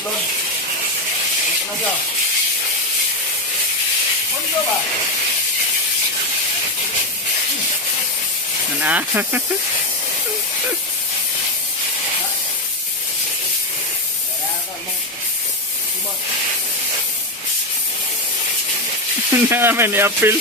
upload. Ito na siya. Punto ba? Na. Kaya ka mong sumot. Na naman i-appeal.